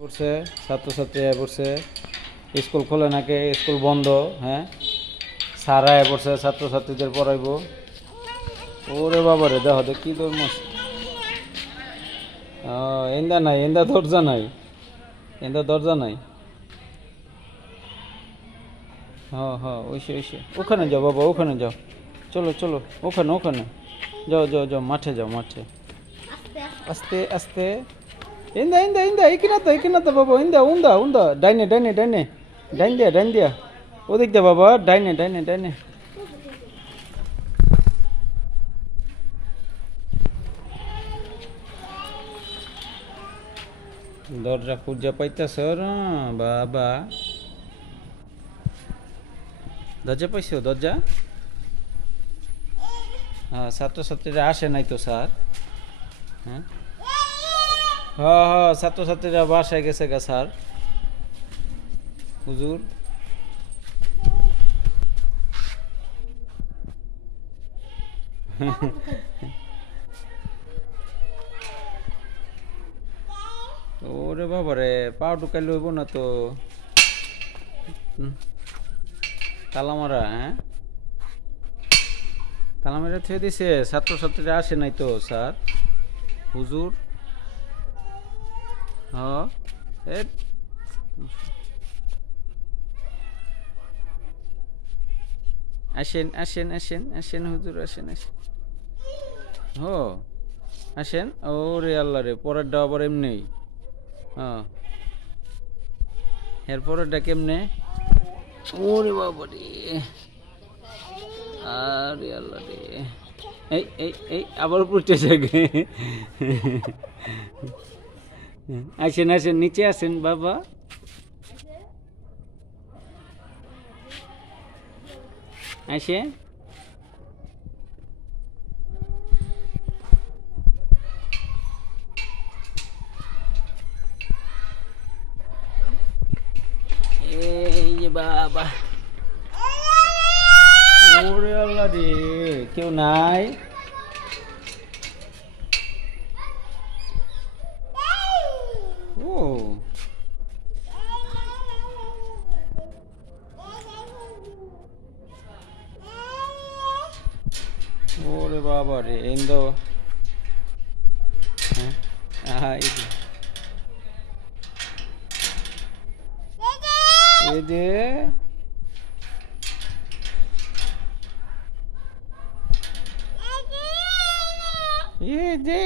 পড়ছে ছাত্রছাত্রী পড়ছে স্কুল খোলে নাকি স্কুল বন্ধ হ্যাঁ স্যার আয় পড়ছে ছাত্রছাত্রীদের পড়াইব ওরে বাবারে দেখো তো কি তোর মাস এন্দা নাই এন্দা দরজা নাই এন্দা দরজা নাই হ্যাঁ হ্যাঁ ওইসে ওইসে ওখানে যাও বাবা ওখানে যাও চলো চলো ওখানে ওখানে যাও যাও যাও মাঠে যাও মাঠে আস্তে আস্তে ইন্দা ইন্দা ইন্দা এখানে তো বাবা ইন্দা উন্দা উন্দা ডাইনে ডাইনে ডাইনে ডাইন দিয়া ওদিক দে বাবা ডাইনে ডাইনে ডাইনে দরজা খুঁজা পাইতেছ বাবা দরজা পাইছো দরজা হ্যাঁ ছাত্রছাত্রীরা আসে নাই তো স্যার হ্যাঁ হ্যাঁ হ্যাঁ ছাত্রছাত্রীরা বাসায় গেছে গা স্যার হুজুর ওরে বাবারে পাও ঢুকাই লইব না তো তালা মারা হ্যাঁ তালা মেরে থুয়ে দিছে ছাত্রছাত্রীরা আসে নাই তো স্যার হুজুর হ্যাঁ আসেন আসেন আসেন আসেন হুজুর আসেন আসেন হো আসেন ওরে আল্লাহ রে পরেরটা আবার এমনি হ্যাঁ এরপরেরটা কেমনে ওরে বাবা রে আরে আল্লাহ রে এই এই এই আবার উঠে যাবে আসেন আসেন নিচে আসেন বাবা আসে এই যে বাবা ওরে আল্লাহ রে কেউ নাই ও ওরে বাবা রে এন্দ হ্যাঁ এই যে এই যে